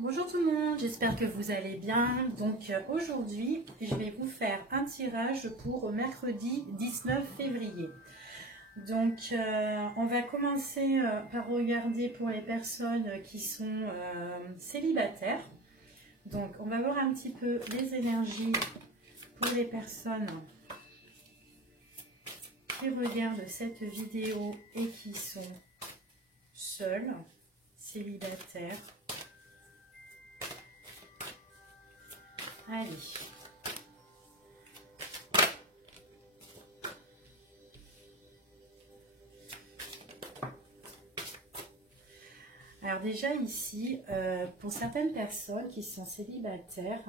Bonjour tout le monde, j'espère que vous allez bien. Donc aujourd'hui, je vais vous faire un tirage pour mercredi 19 février. Donc on va commencer par regarder pour les personnes qui sont célibataires. Donc on va voir un petit peu les énergies pour les personnes qui regardent cette vidéo et qui sont seules, célibataires. Allez. Alors déjà ici, pour certaines personnes qui sont célibataires,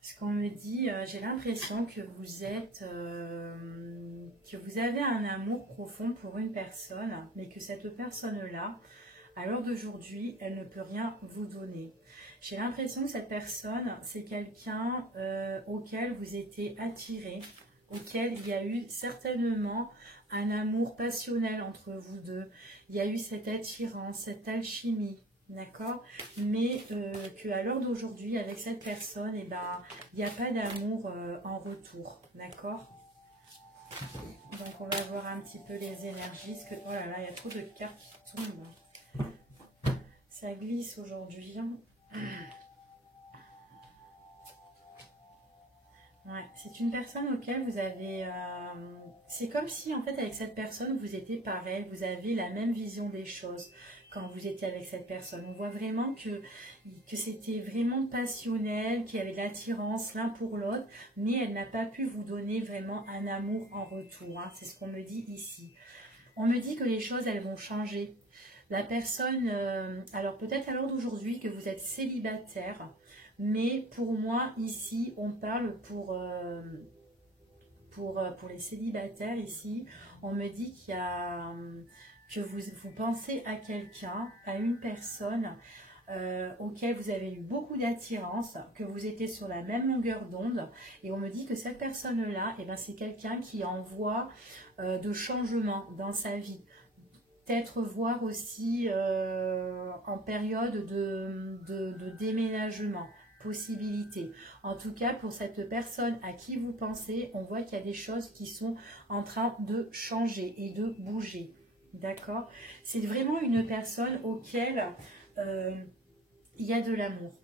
ce qu'on me dit, j'ai l'impression que vous êtes, que vous avez un amour profond pour une personne, mais que cette personne-là, à l'heure d'aujourd'hui, elle ne peut rien vous donner. J'ai l'impression que cette personne, c'est quelqu'un auquel vous étiez attiré, auquel il y a eu certainement un amour passionnel entre vous deux. Il y a eu cette attirance, cette alchimie, d'accord? Mais qu'à l'heure d'aujourd'hui, avec cette personne, eh ben, il n'y a pas d'amour en retour, d'accord? Donc on va voir un petit peu les énergies, parce que, oh là là, il y a trop de cartes qui tombent. Ça glisse aujourd'hui. Ouais, c'est une personne auquel vous avez... c'est comme si, en fait, avec cette personne, vous étiez pareil, vous avez la même vision des choses quand vous étiez avec cette personne. On voit vraiment que c'était vraiment passionnel, qu'il y avait de l'attirance l'un pour l'autre, mais elle n'a pas pu vous donner vraiment un amour en retour. Hein, c'est ce qu'on me dit ici. On me dit que les choses, elles vont changer. La personne, alors peut-être à l'heure d'aujourd'hui que vous êtes célibataire, mais pour moi ici, on parle pour les célibataires ici, on me dit qu'il y a, que vous pensez à quelqu'un, à une personne auquel vous avez eu beaucoup d'attirance, que vous étiez sur la même longueur d'onde, et on me dit que cette personne-là, eh ben, c'est quelqu'un qui envoie de changements dans sa vie. Peut-être voir aussi en période de déménagement, possibilité. En tout cas, pour cette personne à qui vous pensez, on voit qu'il y a des choses qui sont en train de changer et de bouger. D'accord? C'est vraiment une personne auquel il y a de l'amour.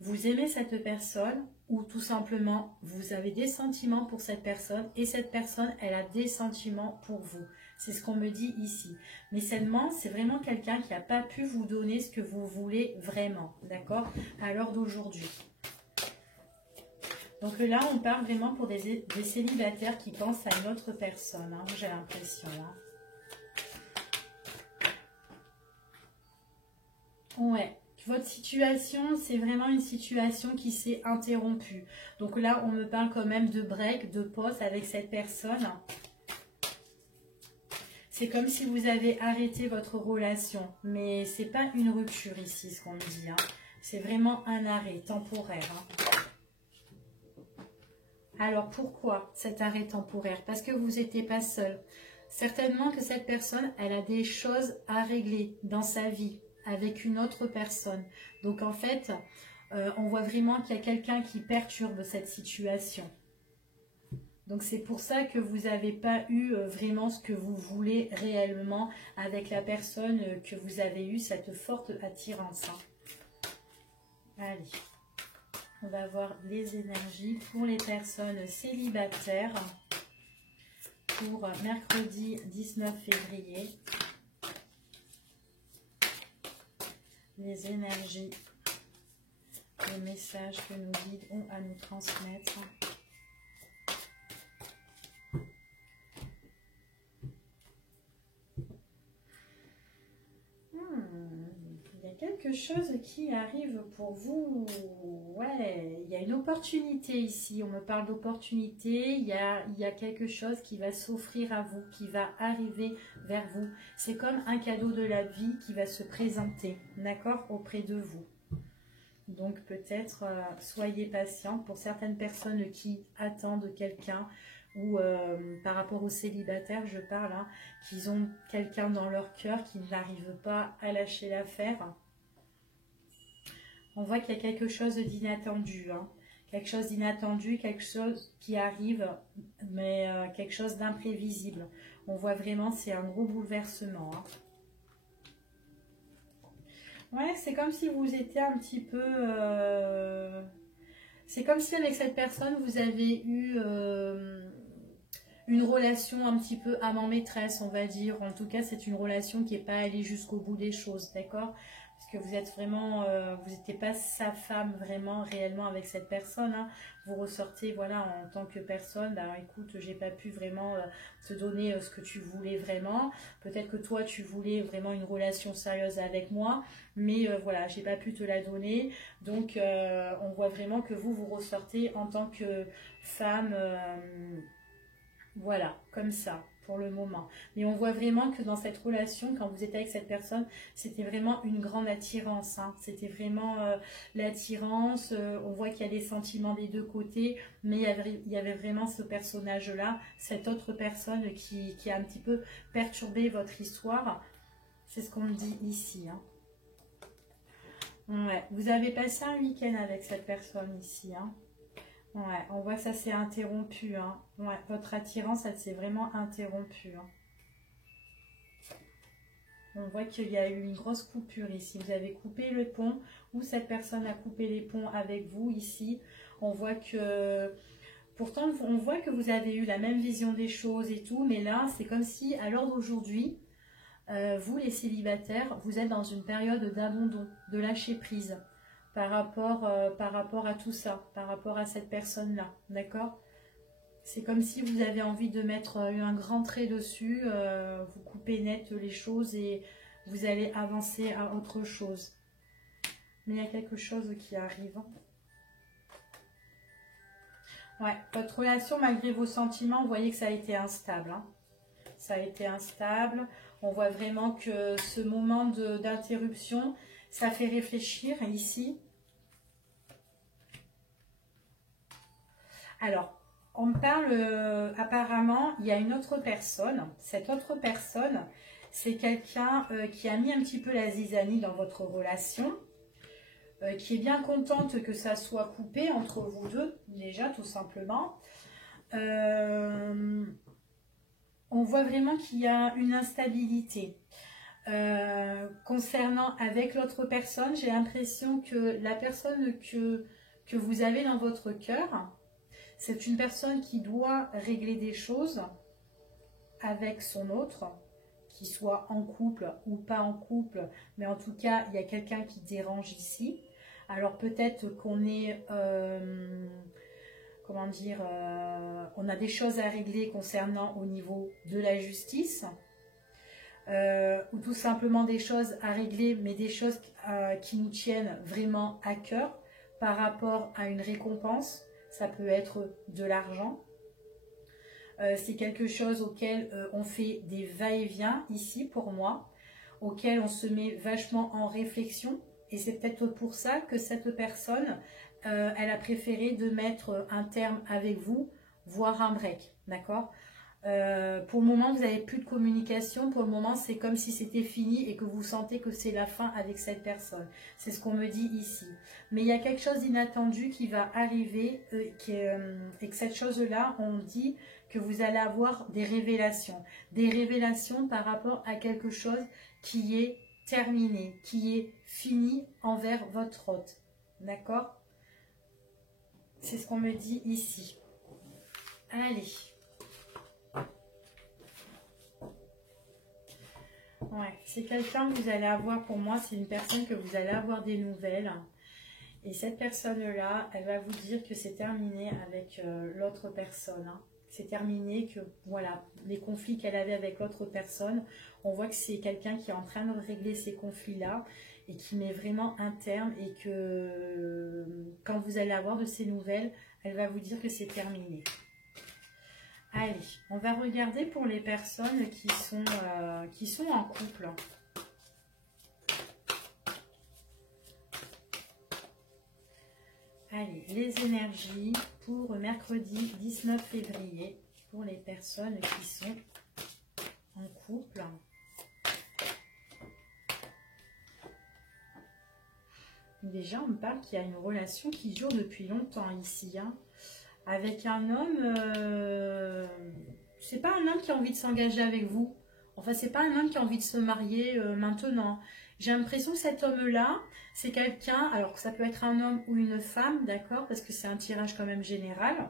Vous aimez cette personne ou tout simplement vous avez des sentiments pour cette personne et cette personne, elle a des sentiments pour vous. C'est ce qu'on me dit ici. Mais seulement, c'est vraiment quelqu'un qui n'a pas pu vous donner ce que vous voulez vraiment, d'accord, à l'heure d'aujourd'hui. Donc là, on parle vraiment pour des célibataires qui pensent à une autre personne, hein, j'ai l'impression. Hein. Ouais. Votre situation, c'est vraiment une situation qui s'est interrompue. Donc là, on me parle quand même de break, de pause avec cette personne. C'est comme si vous avez arrêté votre relation. Mais ce n'est pas une rupture ici, ce qu'on me dit. Hein. C'est vraiment un arrêt temporaire. Hein. Alors, pourquoi cet arrêt temporaire? Parce que vous n'étiez pas seul. Certainement que cette personne, elle a des choses à régler dans sa vie avec une autre personne. Donc en fait, on voit vraiment qu'il y a quelqu'un qui perturbe cette situation. Donc c'est pour ça que vous n'avez pas eu vraiment ce que vous voulez réellement avec la personne que vous avez eu, cette forte attirance. Hein. Allez, on va voir les énergies pour les personnes célibataires pour mercredi 19 février. Les énergies, les messages que nos guides ont à nous transmettre. Il y a quelque chose qui arrive pour vous. Ouais, il y a une opportunité ici. On me parle d'opportunité. Il y a quelque chose qui va s'offrir à vous, qui va arriver vers vous. C'est comme un cadeau de la vie qui va se présenter, d'accord, auprès de vous. Donc peut-être soyez patient pour certaines personnes qui attendent quelqu'un ou par rapport aux célibataires, je parle, hein, qu'ils ont quelqu'un dans leur cœur qui n'arrive pas à lâcher l'affaire. On voit qu'il y a quelque chose d'inattendu, hein. Quelque chose d'inattendu, quelque chose qui arrive, mais quelque chose d'imprévisible. On voit vraiment, c'est un gros bouleversement, hein. Ouais, c'est comme si vous étiez un petit peu... c'est comme si avec cette personne, vous avez eu une relation un petit peu amant-maîtresse, on va dire. En tout cas, c'est une relation qui n'est pas allée jusqu'au bout des choses, d'accord? Parce que vous êtes vraiment... vous n'étiez pas sa femme vraiment, réellement avec cette personne, hein. Vous ressortez, voilà, en tant que personne, bah écoute, j'ai pas pu vraiment te donner ce que tu voulais vraiment. Peut-être que toi, tu voulais vraiment une relation sérieuse avec moi, mais voilà, j'ai pas pu te la donner. Donc, on voit vraiment que vous ressortez en tant que femme, voilà, comme ça, pour le moment. Mais on voit vraiment que dans cette relation, quand vous êtes avec cette personne, c'était vraiment une grande attirance, hein. C'était vraiment l'attirance. On voit qu'il y a des sentiments des deux côtés, mais il y avait vraiment ce personnage-là, cette autre personne qui a un petit peu perturbé votre histoire. C'est ce qu'on me dit ici, hein. Ouais, vous avez passé un week-end avec cette personne ici, hein. Ouais, on voit que ça s'est interrompu, hein. Ouais, votre attirance, elle s'est vraiment interrompue, hein. On voit qu'il y a eu une grosse coupure ici. Vous avez coupé le pont, ou cette personne a coupé les ponts avec vous ici. On voit que... Pourtant, on voit que vous avez eu la même vision des choses et tout, mais là, c'est comme si, à l'heure d'aujourd'hui, vous, les célibataires, vous êtes dans une période d'abandon, de lâcher prise par rapport à tout ça, par rapport à cette personne-là, d'accord? C'est comme si vous avez envie de mettre un grand trait dessus, vous coupez net les choses et vous allez avancer à autre chose. Mais il y a quelque chose qui arrive. Ouais, votre relation, malgré vos sentiments, vous voyez que ça a été instable, hein. Ça a été instable. On voit vraiment que ce moment d'interruption, ça fait réfléchir ici. Alors, on me parle, apparemment, il y a une autre personne. Cette autre personne, c'est quelqu'un qui a mis un petit peu la zizanie dans votre relation, qui est bien contente que ça soit coupé entre vous deux, déjà, tout simplement. On voit vraiment qu'il y a une instabilité. Concernant avec l'autre personne, j'ai l'impression que la personne que vous avez dans votre cœur, c'est une personne qui doit régler des choses avec son autre, qu'il soit en couple ou pas en couple, mais en tout cas, il y a quelqu'un qui dérange ici. Alors peut-être qu'on est, comment dire, on a des choses à régler concernant au niveau de la justice, ou tout simplement des choses à régler, mais des choses qui nous tiennent vraiment à cœur par rapport à une récompense. Ça peut être de l'argent. C'est quelque chose auquel on fait des va-et-vient ici pour moi, auquel on se met vachement en réflexion. Et c'est peut-être pour ça que cette personne, elle a préféré de mettre un terme avec vous, voire un break, d'accord? Pour le moment, vous n'avez plus de communication. Pour le moment, c'est comme si c'était fini et que vous sentez que c'est la fin avec cette personne. C'est ce qu'on me dit ici. Mais il y a quelque chose d'inattendu qui va arriver et que cette chose-là, on dit que vous allez avoir des révélations. Des révélations par rapport à quelque chose qui est terminé, qui est fini envers votre hôte. D'accord? C'est ce qu'on me dit ici. Allez. Ouais, c'est quelqu'un que vous allez avoir, pour moi, c'est une personne que vous allez avoir des nouvelles. Et cette personne-là, elle va vous dire que c'est terminé avec l'autre personne, hein. C'est terminé, que voilà, les conflits qu'elle avait avec l'autre personne, on voit que c'est quelqu'un qui est en train de régler ces conflits-là et qui met vraiment un terme, et que quand vous allez avoir de ces nouvelles, elle va vous dire que c'est terminé. Allez, on va regarder pour les personnes qui sont en couple. Allez, les énergies pour mercredi 19 février, pour les personnes qui sont en couple. Déjà, on me parle qu'il y a une relation qui dure depuis longtemps ici, hein. Avec un homme, c'est pas un homme qui a envie de s'engager avec vous. Enfin, c'est pas un homme qui a envie de se marier maintenant. J'ai l'impression que cet homme-là, c'est quelqu'un, alors que ça peut être un homme ou une femme, d'accord, parce que c'est un tirage quand même général.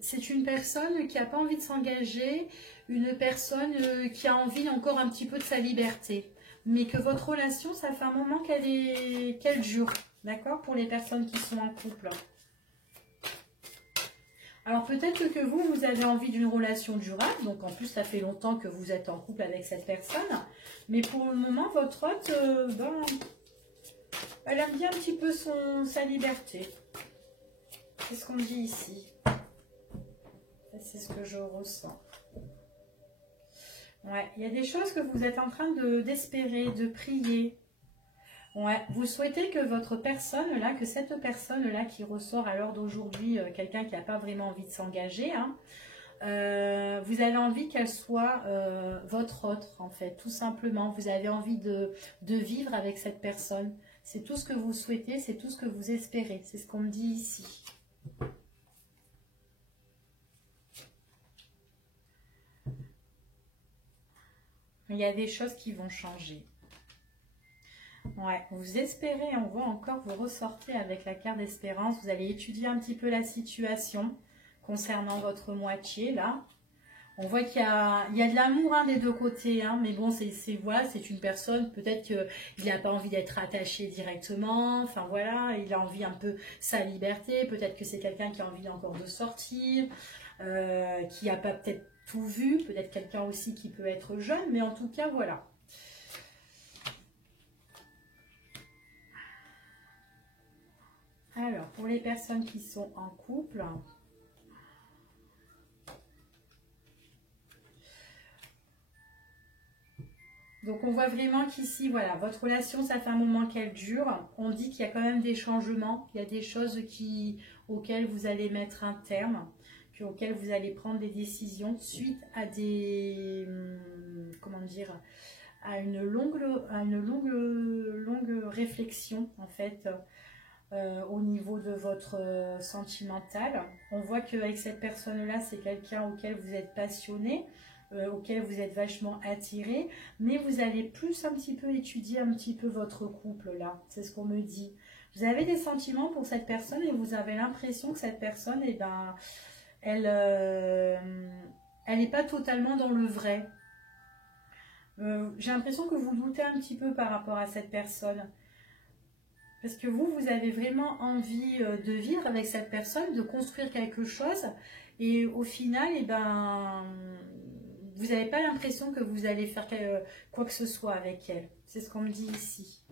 C'est une personne qui n'a pas envie de s'engager, une personne qui a envie encore un petit peu de sa liberté. Mais que votre relation, ça fait un moment qu'elle dure, d'accord, pour les personnes qui sont en couple. Alors peut-être que vous avez envie d'une relation durable, donc en plus ça fait longtemps que vous êtes en couple avec cette personne, mais pour le moment votre hôte, elle aime bien un petit peu sa liberté. C'est ce qu'on me dit ici. C'est ce que je ressens. Ouais, il y a des choses que vous êtes en train d'espérer, de prier. Ouais, vous souhaitez que votre personne là, que cette personne là qui ressort à l'heure d'aujourd'hui, quelqu'un qui n'a pas vraiment envie de s'engager, hein, vous avez envie qu'elle soit votre autre en fait, tout simplement. Vous avez envie de vivre avec cette personne. C'est tout ce que vous souhaitez, c'est tout ce que vous espérez. C'est ce qu'on me dit ici. Il y a des choses qui vont changer. Ouais, vous espérez, on voit encore, vous ressortez avec la carte d'espérance. Vous allez étudier un petit peu la situation concernant votre moitié, là. On voit qu'il y a de l'amour des deux côtés, hein, mais bon, voilà, c'est une personne, peut-être qu'il n'a pas envie d'être attaché directement, enfin voilà, il a envie un peu sa liberté, peut-être que c'est quelqu'un qui a envie encore de sortir, qui n'a pas peut-être tout vu, peut-être quelqu'un aussi qui peut être jeune, mais en tout cas, voilà. Alors, pour les personnes qui sont en couple, donc on voit vraiment qu'ici, voilà, votre relation, ça fait un moment qu'elle dure. On dit qu'il y a quand même des changements, il y a des choses auxquelles vous allez mettre un terme, auxquelles vous allez prendre des décisions suite à des, comment dire, à une longue réflexion, en fait, au niveau de votre sentimental. On voit qu'avec cette personne-là, c'est quelqu'un auquel vous êtes passionné, auquel vous êtes vachement attiré, mais vous allez plus un petit peu étudier un petit peu votre couple là, c'est ce qu'on me dit. Vous avez des sentiments pour cette personne et vous avez l'impression que cette personne, eh ben, elle n'est pas totalement dans le vrai. J'ai l'impression que vous doutez un petit peu par rapport à cette personne. Parce que vous avez vraiment envie de vivre avec cette personne, de construire quelque chose. Et au final, eh ben, vous n'avez pas l'impression que vous allez faire quoi que ce soit avec elle. C'est ce qu'on me dit ici.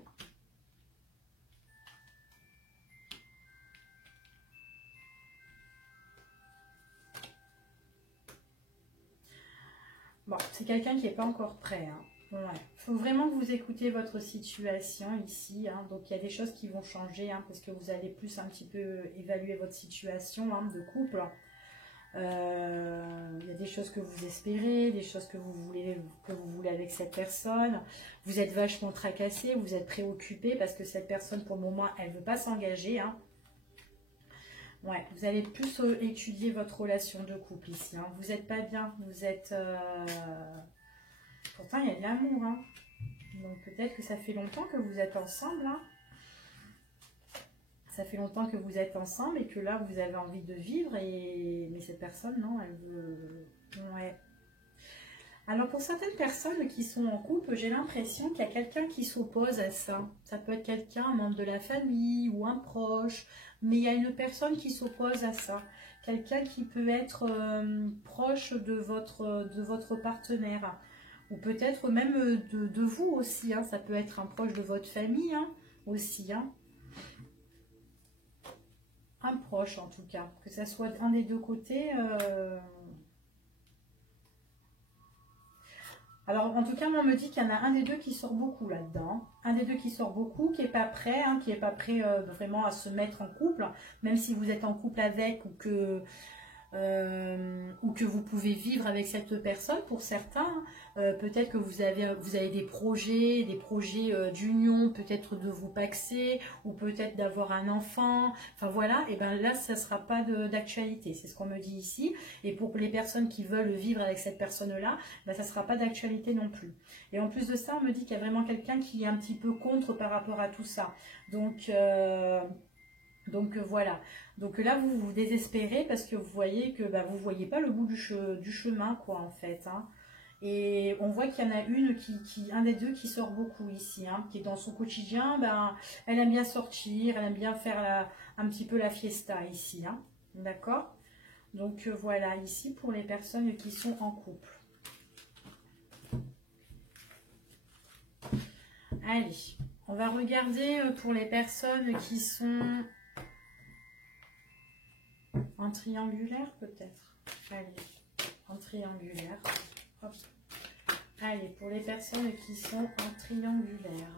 Bon, c'est quelqu'un qui n'est pas encore prêt, hein. Ouais. Il faut vraiment que vous écoutiez votre situation ici, hein. Donc il y a des choses qui vont changer, hein, parce que vous allez plus un petit peu évaluer votre situation, hein, de couple. Il y a des choses que vous espérez, des choses que vous voulez avec cette personne. Vous êtes vachement tracassé, vous êtes préoccupé parce que cette personne pour le moment elle ne veut pas s'engager, hein. Ouais, vous allez plus étudier votre relation de couple ici, hein. Vous n'êtes pas bien, vous êtes... Pourtant, il y a de l'amour, hein. Donc peut-être que ça fait longtemps que vous êtes ensemble, hein. Ça fait longtemps que vous êtes ensemble et que là, vous avez envie de vivre. Mais cette personne, non, elle veut... Ouais. Alors pour certaines personnes qui sont en couple, j'ai l'impression qu'il y a quelqu'un qui s'oppose à ça. Ça peut être quelqu'un, un membre de la famille ou un proche, mais il y a une personne qui s'oppose à ça. Quelqu'un qui peut être proche de votre partenaire. Ou peut-être même de vous aussi, hein. Ça peut être un proche de votre famille, hein, aussi, hein. Un proche en tout cas, que ça soit un des deux côtés. Alors en tout cas, on me dit qu'il y en a un des deux qui sort beaucoup là-dedans. Un des deux qui sort beaucoup, qui n'est pas prêt, hein, qui n'est pas prêt vraiment à se mettre en couple, même si vous êtes en couple avec ou que ou que vous pouvez vivre avec cette personne pour certains. Peut-être que vous avez des projets d'union, peut-être de vous paxer, ou peut-être d'avoir un enfant. Enfin voilà, et bien là, ça ne sera pas d'actualité. C'est ce qu'on me dit ici. Et pour les personnes qui veulent vivre avec cette personne-là, ben, ça ne sera pas d'actualité non plus. Et en plus de ça, on me dit qu'il y a vraiment quelqu'un qui est un petit peu contre par rapport à tout ça. Donc voilà. Donc là, vous vous désespérez parce que vous voyez que bah, vous ne voyez pas le bout du chemin, quoi, en fait. Hein. Et on voit qu'il y en a une un des deux qui sort beaucoup ici, hein, qui est dans son quotidien. Ben, elle aime bien sortir, elle aime bien faire un petit peu la fiesta ici. Hein. D'accord? Donc voilà, ici pour les personnes qui sont en couple. Allez, on va regarder pour les personnes qui sont en triangulaire peut-être. Allez, en triangulaire. Hop. Allez, pour les personnes qui sont en triangulaire.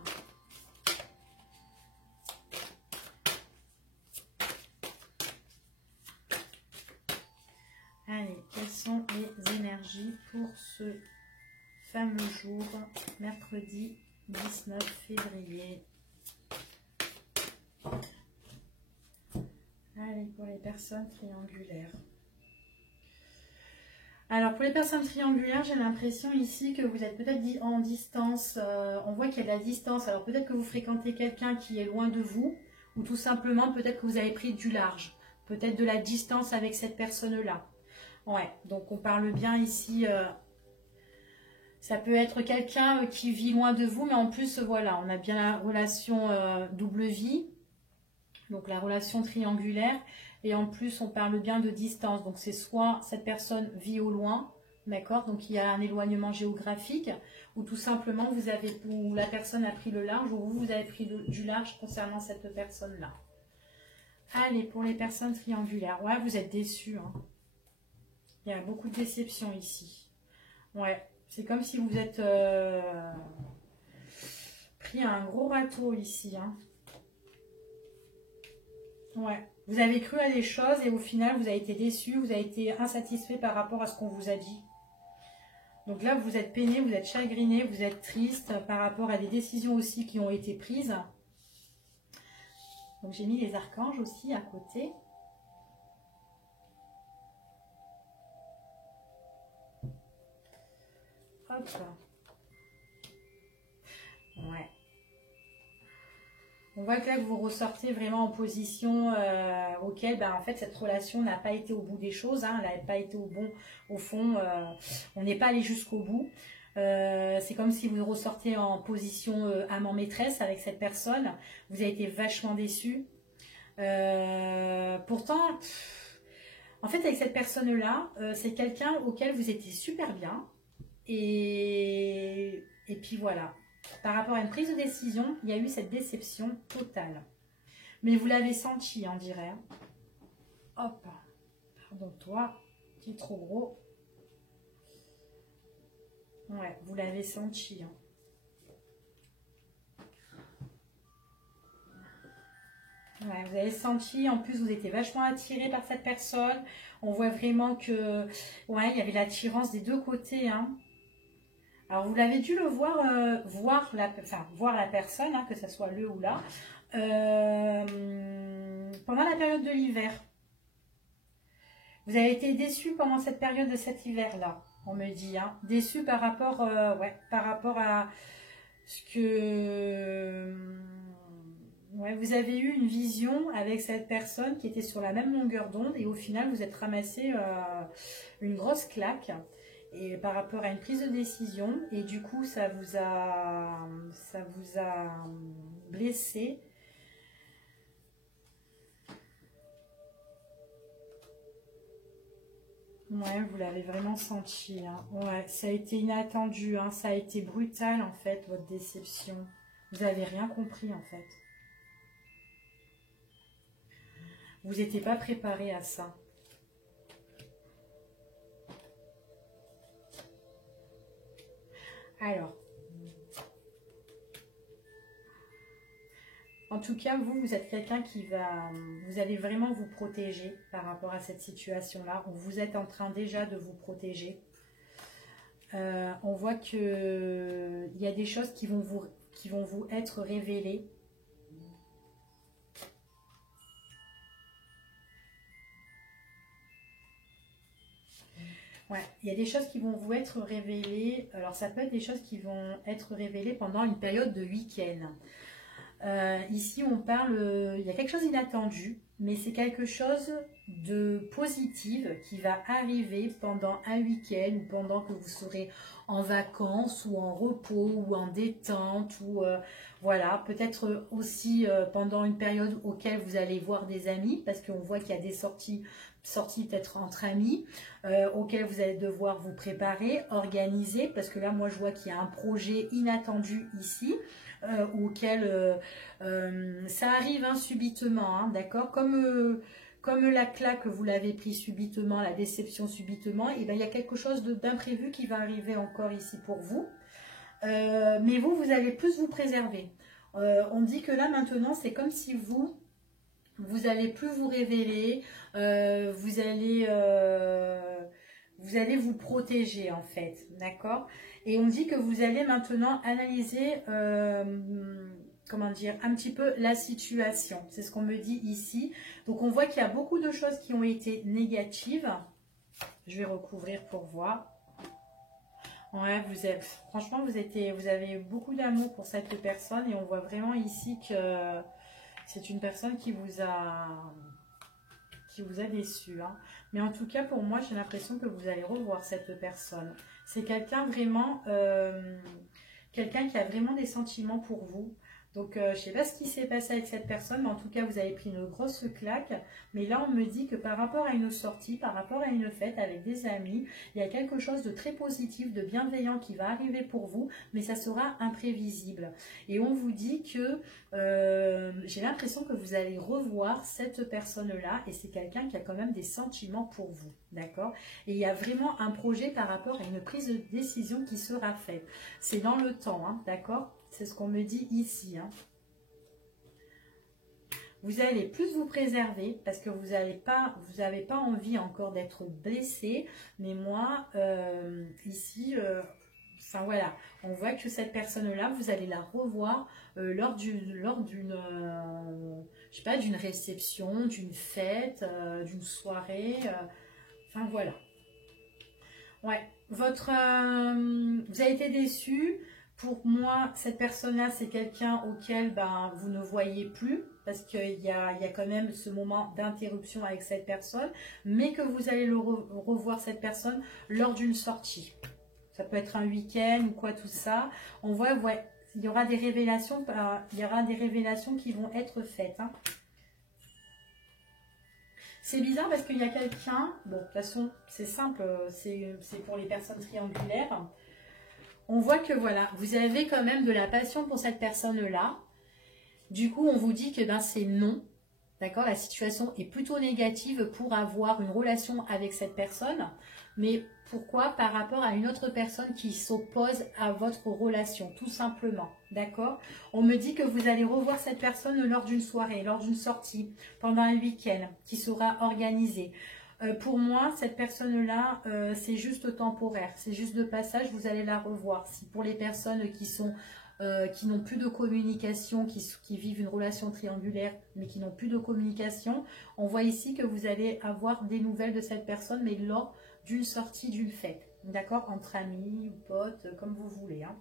Allez, quelles sont les énergies pour ce fameux jour, mercredi 19 février. Allez, pour les personnes triangulaires. Alors, pour les personnes triangulaires, j'ai l'impression ici que vous êtes peut-être en distance. On voit qu'il y a de la distance. Alors, peut-être que vous fréquentez quelqu'un qui est loin de vous, ou tout simplement, peut-être que vous avez pris du large. Peut-être de la distance avec cette personne-là. Ouais, donc on parle bien ici... ça peut être quelqu'un qui vit loin de vous, mais en plus, voilà, on a bien la relation double vie, donc la relation triangulaire, et en plus, on parle bien de distance. Donc, c'est soit cette personne vit au loin, d'accord, donc il y a un éloignement géographique, ou tout simplement, ou la personne a pris le large, ou vous avez pris du large concernant cette personne-là. Allez, pour les personnes triangulaires, ouais, vous êtes déçus, hein. Il y a beaucoup de déception ici. Ouais. C'est comme si vous êtes pris à un gros râteau ici. Hein. Ouais. Vous avez cru à des choses et au final, vous avez été déçu, vous avez été insatisfait par rapport à ce qu'on vous a dit. Donc là, vous êtes peiné, vous êtes chagriné, vous êtes triste par rapport à des décisions aussi qui ont été prises. Donc j'ai mis les archanges aussi à côté. Hop. Ouais. On voit que là, que vous ressortez vraiment en position auquel, ben, en fait, cette relation n'a pas été au bout des choses. Hein, elle n'a pas été au fond. On n'est pas allé jusqu'au bout. C'est comme si vous ressortez en position amant-maîtresse avec cette personne. Vous avez été vachement déçu. Pourtant, en fait, avec cette personne-là, c'est quelqu'un auquel vous étiez super bien. Et puis voilà, par rapport à une prise de décision, il y a eu cette déception totale. Mais vous l'avez senti, on dirait. Hop, pardon, toi, qui est trop gros. Ouais, vous l'avez senti. Hein. Ouais, vous avez senti, en plus vous étiez vachement attiré par cette personne. On voit vraiment que, ouais, il y avait l'attirance des deux côtés, hein. Alors, vous l'avez dû le voir, voir la personne, hein, que ce soit le ou là, pendant la période de l'hiver. Vous avez été déçu pendant cette période de cet hiver-là, on me dit. Hein, déçu par rapport à ce que... ouais, vous avez eu une vision avec cette personne qui était sur la même longueur d'onde et au final, vous êtes ramassé une grosse claque. Et par rapport à une prise de décision, et du coup ça vous a blessé. Ouais, vous l'avez vraiment senti. Hein. Ouais, ça a été inattendu, hein. Ça a été brutal en fait, votre déception. Vous n'avez rien compris en fait. Vous n'étiez pas préparé à ça. Alors, En tout cas, vous êtes quelqu'un qui va... Vous allez vraiment vous protéger par rapport à cette situation-là. Vous êtes en train déjà de vous protéger. On voit que il y a des choses qui vont vous être révélées. Ouais, il y a des choses qui vont vous être révélées. Alors, ça peut être des choses qui vont être révélées pendant une période de week-end. Ici, on parle, il y a quelque chose d'inattendu, mais c'est quelque chose de positif qui va arriver pendant un week-end ou pendant que vous serez en vacances ou en repos ou en détente ou voilà, peut-être aussi pendant une période auquel vous allez voir des amis parce qu'on voit qu'il y a des sorties peut-être entre amis auxquelles vous allez devoir vous préparer, organiser parce que là, moi, je vois qu'il y a un projet inattendu ici. Auquel ça arrive hein, subitement, hein, d'accord, comme la claque, vous l'avez pris subitement, la déception subitement, et ben il y a quelque chose d'imprévu qui va arriver encore ici pour vous. Mais vous allez plus vous préserver. On dit que là maintenant, c'est comme si vous allez plus vous révéler, vous allez vous protéger en fait, d'accord? Et on dit que vous allez maintenant analyser, comment dire, un petit peu la situation. C'est ce qu'on me dit ici. Donc on voit qu'il y a beaucoup de choses qui ont été négatives. Je vais recouvrir pour voir. Ouais, franchement, vous avez beaucoup d'amour pour cette personne et on voit vraiment ici que c'est une personne qui vous a déçu. Hein. Mais en tout cas, pour moi, j'ai l'impression que vous allez revoir cette personne. C'est quelqu'un vraiment, quelqu'un qui a vraiment des sentiments pour vous. Donc, je ne sais pas ce qui s'est passé avec cette personne, mais en tout cas, vous avez pris une grosse claque. Mais là, on me dit que par rapport à une sortie, par rapport à une fête avec des amis, il y a quelque chose de très positif, de bienveillant qui va arriver pour vous, mais ça sera imprévisible. Et on vous dit que j'ai l'impression que vous allez revoir cette personne-là, et c'est quelqu'un qui a quand même des sentiments pour vous, d'accord? Et il y a vraiment un projet par rapport à une prise de décision qui sera faite. C'est dans le temps, hein, d'accord? C'est ce qu'on me dit ici. Hein. Vous allez plus vous préserver parce que vous n'avez pas envie encore d'être blessé. Mais moi, ici, enfin voilà, on voit que cette personne-là, vous allez la revoir lors d'une, je sais pas, d'une réception, d'une fête, d'une soirée. Enfin voilà. Ouais, vous avez été déçu. Pour moi, cette personne-là, c'est quelqu'un auquel vous ne voyez plus parce qu'il y a quand même ce moment d'interruption avec cette personne, mais que vous allez revoir cette personne lors d'une sortie. Ça peut être un week-end ou quoi, tout ça. On voit, ouais, il y aura des révélations, qui vont être faites. Hein. C'est bizarre parce qu'il y a quelqu'un, bon, de toute façon, c'est simple, c'est pour les personnes triangulaires. On voit que voilà, vous avez quand même de la passion pour cette personne-là. Du coup, on vous dit que c'est non. D'accord, la situation est plutôt négative pour avoir une relation avec cette personne. Mais pourquoi? Par rapport à une autre personne qui s'oppose à votre relation, tout simplement. D'accord? On me dit que vous allez revoir cette personne lors d'une soirée, lors d'une sortie, pendant un week-end qui sera organisé. Pour moi, cette personne-là, c'est juste temporaire, c'est juste de passage, vous allez la revoir. Si pour les personnes qui n'ont plus de communication, qui vivent une relation triangulaire, mais qui n'ont plus de communication, on voit ici que vous allez avoir des nouvelles de cette personne, mais lors d'une sortie, d'une fête, d'accord, entre amis ou potes, comme vous voulez. Hein.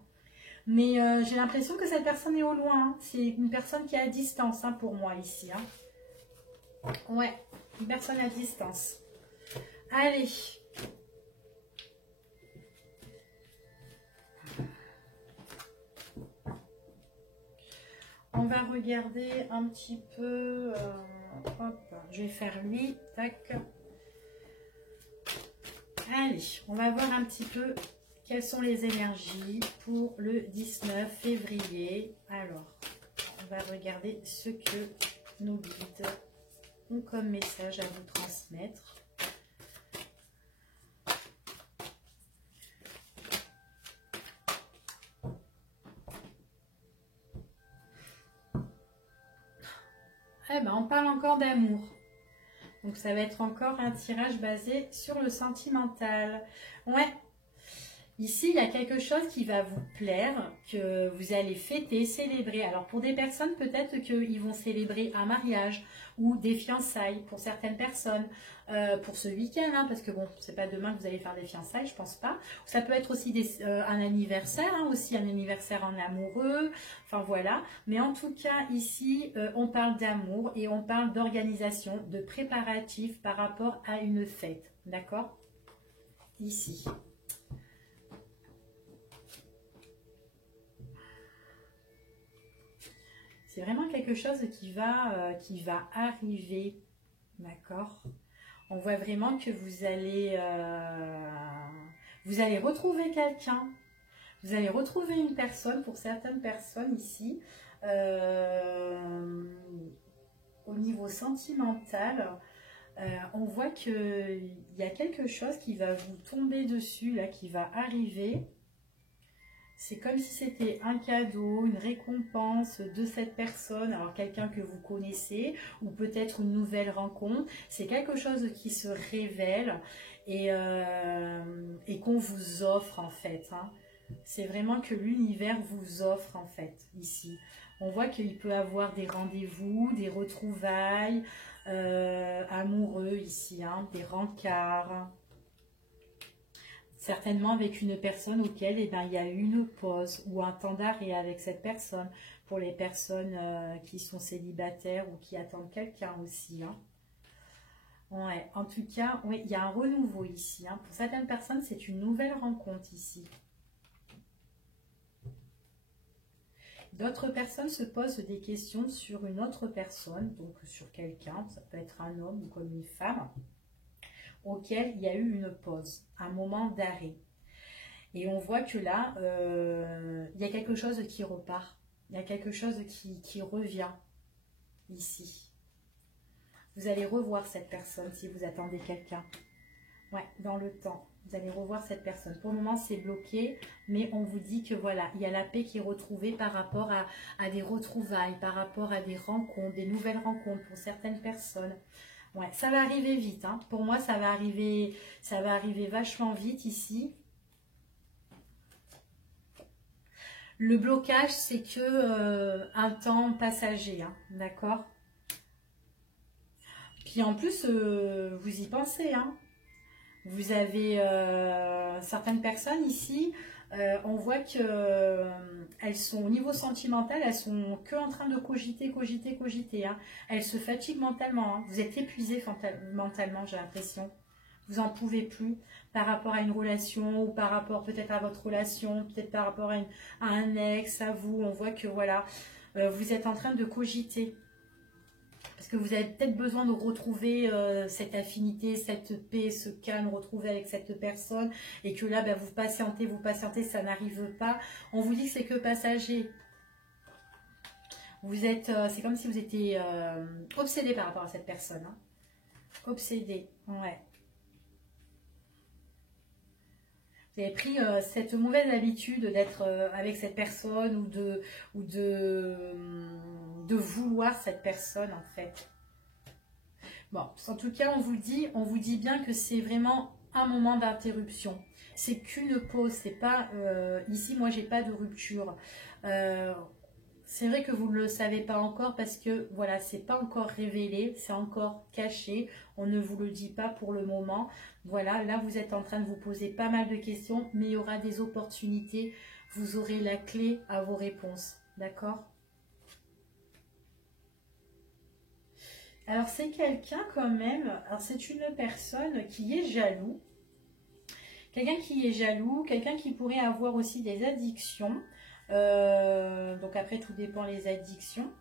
Mais j'ai l'impression que cette personne est au loin, hein. C'est une personne qui est à distance hein, pour moi ici. Hein. Ouais, une personne à distance. Allez. On va regarder un petit peu. Hop, je vais faire lui. Tac. Allez, on va voir un petit peu quelles sont les énergies pour le 19 février. Alors, on va regarder ce que nos guides ont comme message à vous transmettre. Eh ben, on parle encore d'amour. Donc, ça va être encore un tirage basé sur le sentimental. Ouais. Ici, il y a quelque chose qui va vous plaire, que vous allez fêter, célébrer. Alors, pour des personnes, peut-être qu'ils vont célébrer un mariage ou des fiançailles pour certaines personnes. Pour ce week-end, hein, parce que bon, c'est pas demain que vous allez faire des fiançailles, je pense pas. Ça peut être aussi un anniversaire, hein, aussi un anniversaire en amoureux. Enfin, voilà. Mais en tout cas, ici, on parle d'amour et on parle d'organisation, de préparatifs par rapport à une fête. D'accord? Ici. C'est vraiment quelque chose qui va arriver, d'accord? On voit vraiment que vous allez retrouver quelqu'un, vous allez retrouver une personne, pour certaines personnes ici, au niveau sentimental, on voit qu'il y a quelque chose qui va vous tomber dessus, là, qui va arriver. C'est comme si c'était un cadeau, une récompense de cette personne, alors quelqu'un que vous connaissez ou peut-être une nouvelle rencontre. C'est quelque chose qui se révèle et qu'on vous offre en fait. Hein. C'est vraiment que l'univers vous offre en fait ici. On voit qu'il peut avoir des rendez-vous, des retrouvailles amoureux ici, hein, des rencarts. Certainement avec une personne auquel il y a eu une pause ou un temps d'arrêt avec cette personne. Pour les personnes qui sont célibataires ou qui attendent quelqu'un aussi. Hein. Ouais, en tout cas, oui, il y a un renouveau ici. Hein. Pour certaines personnes, c'est une nouvelle rencontre ici. D'autres personnes se posent des questions sur une autre personne, donc sur quelqu'un. Ça peut être un homme ou comme une femme, auquel il y a eu une pause, un moment d'arrêt. Et on voit que là, il y a quelque chose qui repart. Il y a quelque chose qui revient ici. Vous allez revoir cette personne si vous attendez quelqu'un. Ouais, dans le temps. Vous allez revoir cette personne. Pour le moment, c'est bloqué, mais on vous dit que voilà, il y a la paix qui est retrouvée par rapport à des retrouvailles, par rapport à des rencontres, des nouvelles rencontres pour certaines personnes. Ouais, ça va arriver vite. Hein. Pour moi, ça va arriver vachement vite ici. Le blocage, c'est que un temps passager, hein, d'accord? Puis en plus, vous y pensez, hein. Vous avez certaines personnes ici, on voit que elles sont au niveau sentimental, elles sont que en train de cogiter, hein. Elles se fatiguent mentalement, hein. Vous êtes épuisé mentalement, j'ai l'impression. Vous n'en pouvez plus par rapport à une relation ou par rapport peut-être à votre relation, peut-être par rapport à un ex, à vous. On voit que voilà, vous êtes en train de cogiter. Parce que vous avez peut-être besoin de retrouver cette affinité, cette paix, ce calme, retrouver avec cette personne. Et que là, ben, vous patientez, ça n'arrive pas. On vous dit que c'est que passager. Vous êtes, c'est comme si vous étiez obsédé par rapport à cette personne. Hein. Obsédé, ouais. Vous avez pris cette mauvaise habitude d'être avec cette personne ou de vouloir cette personne en fait. Bon, en tout cas, on vous dit bien que c'est vraiment un moment d'interruption. C'est qu'une pause, c'est pas ici. Moi, j'ai pas de rupture. C'est vrai que vous ne le savez pas encore parce que voilà, c'est pas encore révélé, c'est encore caché. On ne vous le dit pas pour le moment. Voilà, là vous êtes en train de vous poser pas mal de questions, mais il y aura des opportunités. Vous aurez la clé à vos réponses, d'accord? Alors c'est quelqu'un quand même, alors c'est une personne qui est jaloux. Quelqu'un qui est jaloux, quelqu'un qui pourrait avoir aussi des addictions. Donc après tout dépend les addictions.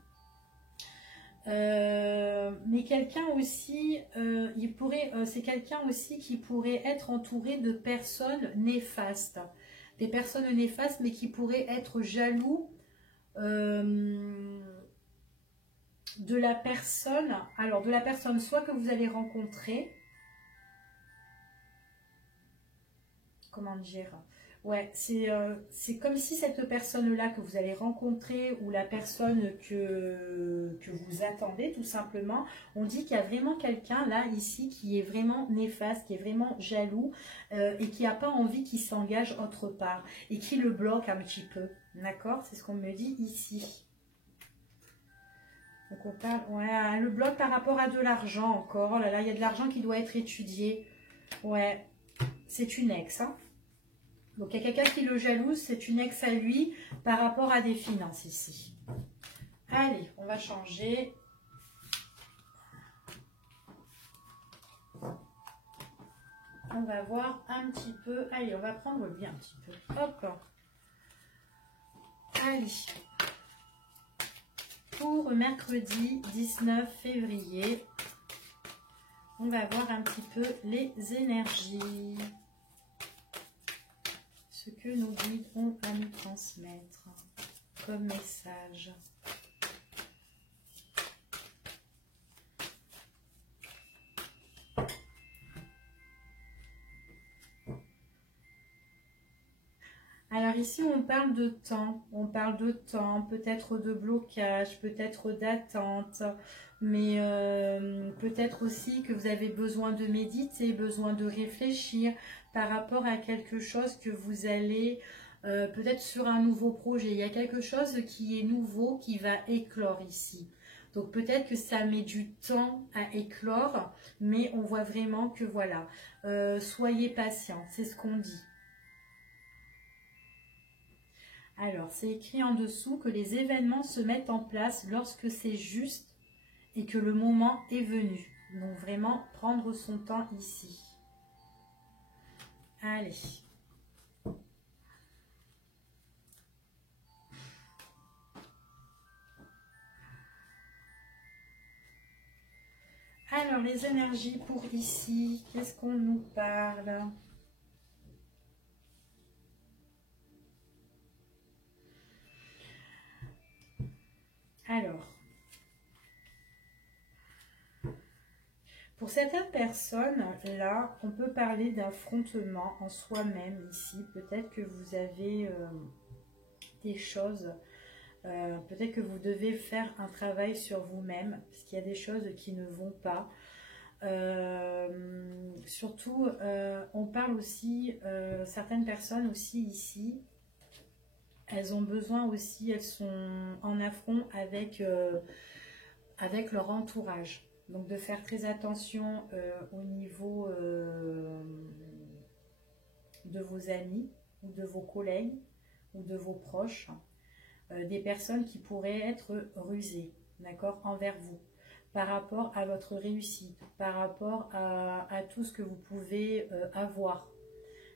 Mais quelqu'un aussi, c'est quelqu'un aussi qui pourrait être entouré de personnes néfastes. Des personnes néfastes mais qui pourraient être jaloux de la personne. Alors de la personne soit que vous allez rencontrer. Comment dire, Ouais, c'est comme si cette personne-là que vous allez rencontrer ou la personne que vous attendez tout simplement, on dit qu'il y a vraiment quelqu'un là, ici, qui est vraiment néfaste, qui est vraiment jaloux et qui n'a pas envie qu'il s'engage autre part et qui le bloque un petit peu. D'accord? C'est ce qu'on me dit ici. Donc on parle, ouais, le bloc par rapport à de l'argent encore. Oh là là, il y a de l'argent qui doit être étudié. Ouais, c'est une ex, hein. Donc, il y a quelqu'un qui le jalouse, c'est une ex à lui par rapport à des finances ici. Allez, on va changer. On va voir un petit peu. Allez, on va prendre lui un petit peu. Hop. Allez. Pour mercredi 19 février, on va voir un petit peu les énergies. Ce que nos guides ont à nous transmettre comme message. Alors ici, on parle de temps, peut-être de blocage, peut-être d'attente, mais peut-être aussi que vous avez besoin de méditer, besoin de réfléchir par rapport à quelque chose que vous allez, peut-être sur un nouveau projet. Il y a quelque chose qui est nouveau, qui va éclore ici. Donc peut-être que ça met du temps à éclore, mais on voit vraiment que voilà, soyez patient, c'est ce qu'on dit. Alors, c'est écrit en dessous que les événements se mettent en place lorsque c'est juste et que le moment est venu. Donc, vraiment, prendre son temps ici. Allez. Alors, les énergies pour ici, qu'est-ce qu'on nous parle ? Alors, pour certaines personnes, là, on peut parler d'affrontement en soi-même ici. Peut-être que vous avez des choses, peut-être que vous devez faire un travail sur vous-même, parce qu'il y a des choses qui ne vont pas. Surtout, on parle aussi, certaines personnes aussi ici, elles ont besoin aussi, elles sont en affront avec, avec leur entourage. Donc de faire très attention au niveau de vos amis ou de vos collègues ou de vos proches, des personnes qui pourraient être rusées, d'accord, envers vous, par rapport à votre réussite, par rapport à tout ce que vous pouvez avoir.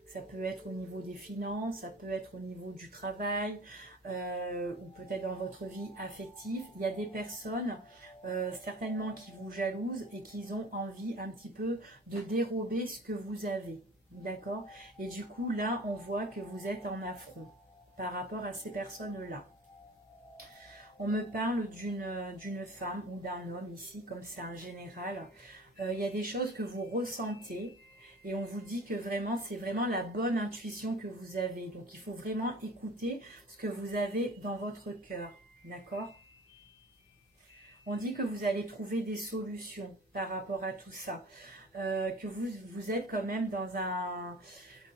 Ça peut être au niveau des finances, ça peut être au niveau du travail, ou peut-être dans votre vie affective. Il y a des personnes certainement qui vous jalousent et qui ont envie un petit peu de dérober ce que vous avez. D'accord? Et du coup, là, on voit que vous êtes en affront par rapport à ces personnes-là. On me parle d'une femme ou d'un homme ici, comme c'est un général. Il y a des choses que vous ressentez. Et on vous dit que vraiment, c'est vraiment la bonne intuition que vous avez. Donc, il faut vraiment écouter ce que vous avez dans votre cœur. D'accord? On dit que vous allez trouver des solutions par rapport à tout ça. Que vous êtes quand même dans un...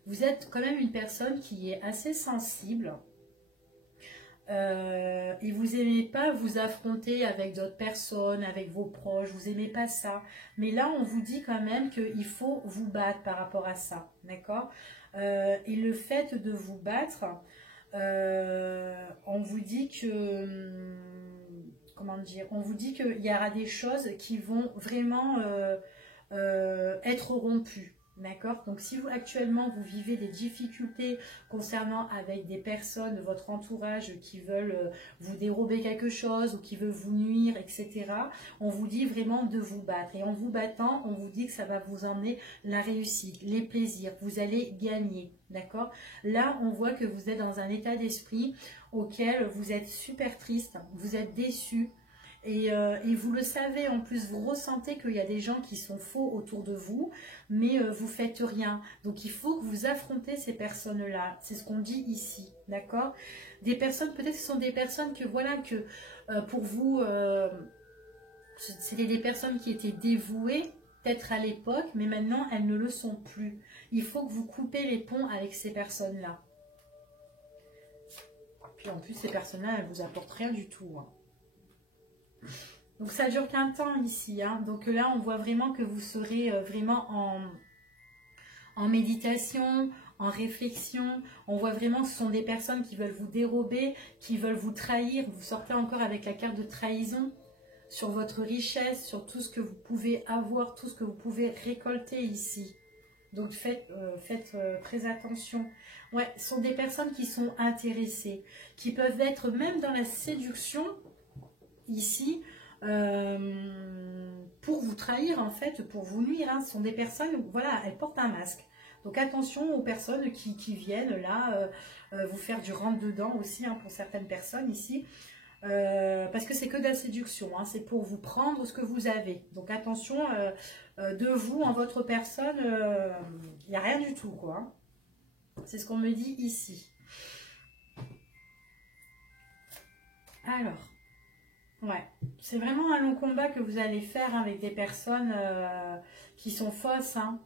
Vous êtes quand même une personne qui est assez sensible. Et vous n'aimez pas vous affronter avec d'autres personnes, avec vos proches, vous n'aimez pas ça. Mais là, on vous dit quand même qu'il faut vous battre par rapport à ça, d'accord? Et le fait de vous battre, on vous dit que, comment dire, on vous dit qu'il y aura des choses qui vont vraiment être rompues. D'accord? Donc, si vous actuellement vous vivez des difficultés concernant avec des personnes de votre entourage qui veulent vous dérober quelque chose ou qui veulent vous nuire, etc., on vous dit vraiment de vous battre. Et en vous battant, on vous dit que ça va vous emmener la réussite, les plaisirs. Vous allez gagner. D'accord? Là, on voit que vous êtes dans un état d'esprit auquel vous êtes super triste, vous êtes déçu. Et vous le savez, en plus, vous ressentez qu'il y a des gens qui sont faux autour de vous, mais vous faites rien. Donc, il faut que vous affrontez ces personnes-là. C'est ce qu'on dit ici, d'accord? Des personnes, peut-être que ce sont des personnes que, voilà, que pour vous, c'était des personnes qui étaient dévouées, peut-être à l'époque, mais maintenant, elles ne le sont plus. Il faut que vous coupez les ponts avec ces personnes-là. Puis en plus, ces personnes-là, elles vous apportent rien du tout, hein. Donc ça dure qu'un temps ici, hein. Donc là on voit vraiment que vous serez vraiment en méditation, en réflexion. On voit vraiment que ce sont des personnes qui veulent vous dérober, qui veulent vous trahir. Vous sortez encore avec la carte de trahison sur votre richesse, sur tout ce que vous pouvez avoir, tout ce que vous pouvez récolter ici. Donc faites très attention. Ouais, ce sont des personnes qui sont intéressées, qui peuvent être même dans la séduction ici, pour vous trahir en fait, pour vous nuire, hein. Ce sont des personnes, voilà, elles portent un masque. Donc attention aux personnes qui viennent là vous faire du rentre-dedans aussi, hein, pour certaines personnes ici. Parce que c'est que de la séduction, hein, c'est pour vous prendre ce que vous avez. Donc attention, de vous en votre personne, il n'y a rien du tout, quoi, hein. C'est ce qu'on me dit ici. Alors, ouais, c'est vraiment un long combat que vous allez faire avec des personnes qui sont fausses, hein.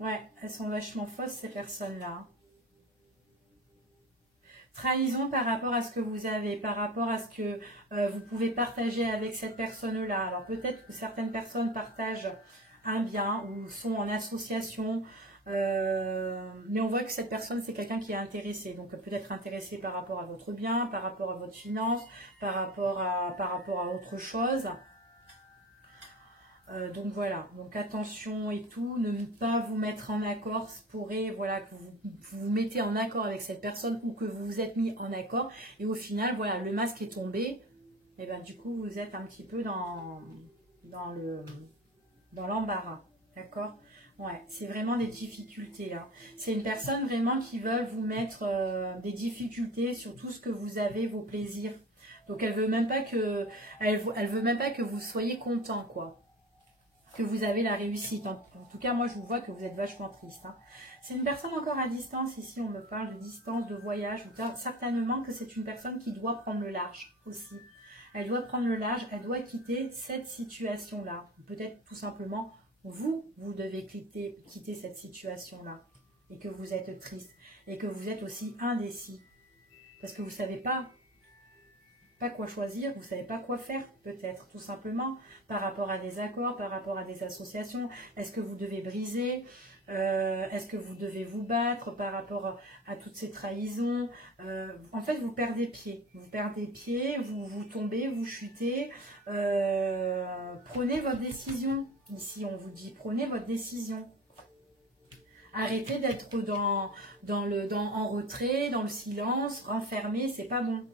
Ouais, elles sont vachement fausses, ces personnes-là. Trahison par rapport à ce que vous avez, par rapport à ce que vous pouvez partager avec cette personne-là. Alors peut-être que certaines personnes partagent un bien ou sont en association, mais on voit que cette personne, c'est quelqu'un qui est intéressé. Donc peut-être intéressé par rapport à votre bien, par rapport à votre finance, par rapport à autre chose. Donc voilà, donc attention et tout, ne pas vous mettre en accord, ça pourrait, voilà, que vous mettez en accord avec cette personne ou que vous vous êtes mis en accord et au final, voilà, le masque est tombé, et ben du coup vous êtes un petit peu dans l'embarras, d'accord? Ouais, c'est vraiment des difficultés là. C'est une personne vraiment qui veut vous mettre des difficultés sur tout ce que vous avez, vos plaisirs. Donc elle veut même pas que, elle veut même pas que vous soyez content, quoi. Que vous avez la réussite. En tout cas, moi, je vous vois que vous êtes vachement triste, hein. C'est une personne encore à distance. Ici, on me parle de distance, de voyage. Certainement que c'est une personne qui doit prendre le large aussi. Elle doit prendre le large, elle doit quitter cette situation-là. Peut-être tout simplement, vous devez quitter cette situation-là. Et que vous êtes triste. Et que vous êtes aussi indécis. Parce que vous ne savez pas quoi choisir, vous ne savez pas quoi faire, peut-être, tout simplement, par rapport à des accords, par rapport à des associations. Est-ce que vous devez briser? Est-ce que vous devez vous battre par rapport à toutes ces trahisons? En fait, vous perdez pied. Vous perdez pied, vous tombez, vous chutez. Prenez votre décision. Ici, on vous dit, prenez votre décision. Arrêtez d'être en retrait, dans le silence, renfermé, c'est pas bon.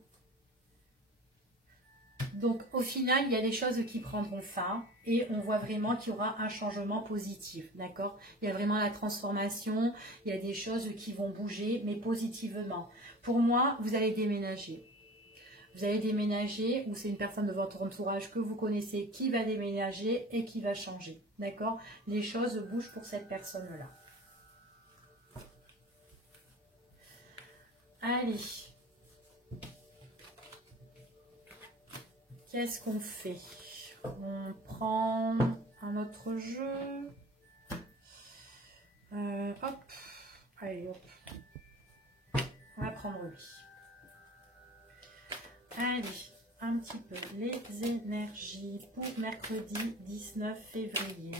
Donc, au final, il y a des choses qui prendront fin et on voit vraiment qu'il y aura un changement positif, d'accord? Il y a vraiment la transformation, il y a des choses qui vont bouger, mais positivement. Pour moi, vous allez déménager. Vous allez déménager ou c'est une personne de votre entourage que vous connaissez qui va déménager et qui va changer, d'accord? Les choses bougent pour cette personne-là. Allez. Qu'est-ce qu'on fait? On prend un autre jeu. Hop. Allez, hop. On va prendre lui. Allez, un petit peu les énergies pour mercredi 19 février.